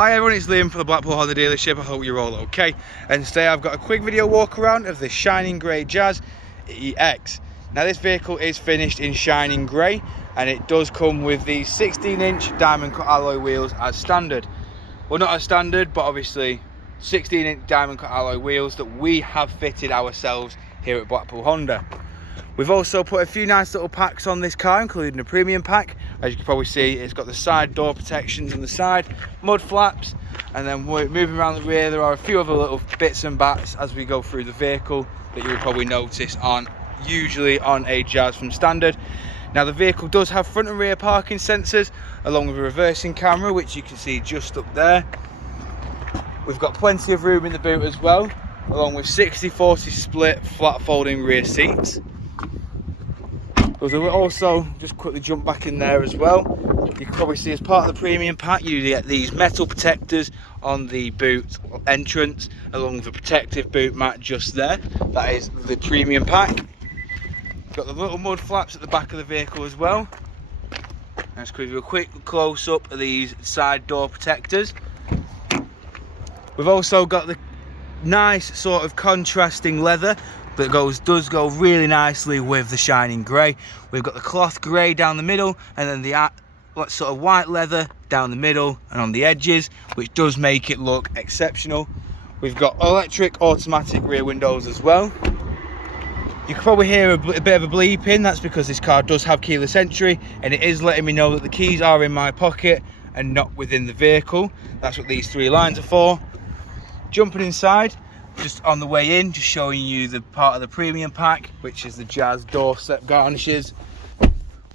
Hi everyone, it's Liam from the Blackpool Honda dealership. I hope you're all okay. And today I've got a quick video walk around of the shining grey Jazz EX. Now this vehicle is finished in shining grey and it does come with the 16-inch diamond cut alloy wheels as standard. Well, not as standard, but obviously 16-inch diamond cut alloy wheels that we have fitted ourselves here at Blackpool Honda. We've also put a few nice little packs on this car, including a premium pack. As you can probably see, it's got the side door protections on the side, mud flaps, and then moving around the rear, there are a few other little bits and bats as we go through the vehicle that you would probably notice usually on a Jazz from standard. Now the vehicle does have front and rear parking sensors, along with a reversing camera, which you can see just up there. We've got plenty of room in the boot as well, along with 60-40 split flat folding rear seats. We'll also just quickly jump back in there as well. You can probably see as part of the premium pack you get these metal protectors on the boot entrance, along with a protective boot mat just there. That is the premium pack. Got the little mud flaps at the back of the vehicle as well. Let's give you a quick close up of these side door protectors. We've also got the nice sort of contrasting leather that does go really nicely with the shining grey. We've got the cloth grey down the middle, and then the sort of white leather down the middle and on the edges, which does make it look exceptional. We've got electric automatic rear windows as well. You can probably hear a bit of a bleeping. That's because this car does have keyless entry, and it is letting me know that the keys are in my pocket and not within the vehicle. That's what these three lines are for. Jumping inside, just on the way in, just showing you the part of the premium pack, which is the Jazz door step garnishes.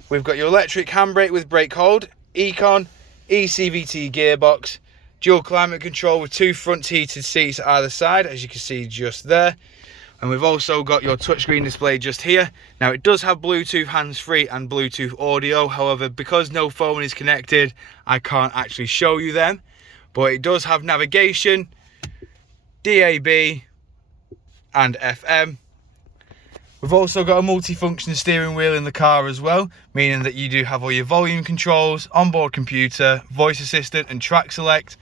We've got your electric handbrake with brake hold, Econ, eCVT gearbox, dual climate control with two front heated seats at either side, as you can see just there. And we've also got your touchscreen display just here. Now it does have Bluetooth hands-free and Bluetooth audio, however, because no phone is connected, I can't actually show you them. But it does have navigation, DAB and FM. We've also got a multi-function steering wheel in the car as well, meaning that you do have all your volume controls, onboard computer, voice assistant and track select.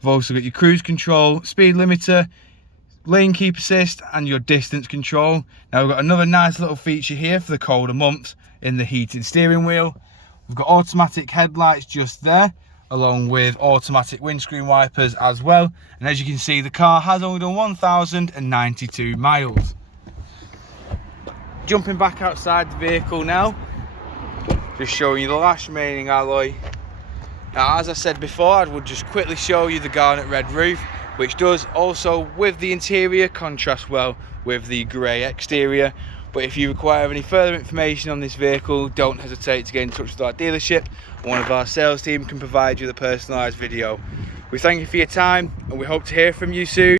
We've also got your cruise control, speed limiter, lane keep assist and your distance control. Now we've got another nice little feature here for the colder months in the heated steering wheel. We've got automatic headlights just there, along with automatic windscreen wipers as well. And as you can see, the car has only done 1,092 miles. Jumping back outside the vehicle now, just showing you the last remaining alloy. Now, as I said before, I would just quickly show you the garnet red roof, which does also, with the interior, contrast well with the grey exterior. But if you require any further information on this vehicle, don't hesitate to get in touch with our dealership. One of our sales team can provide you the personalised video. We thank you for your time and we hope to hear from you soon.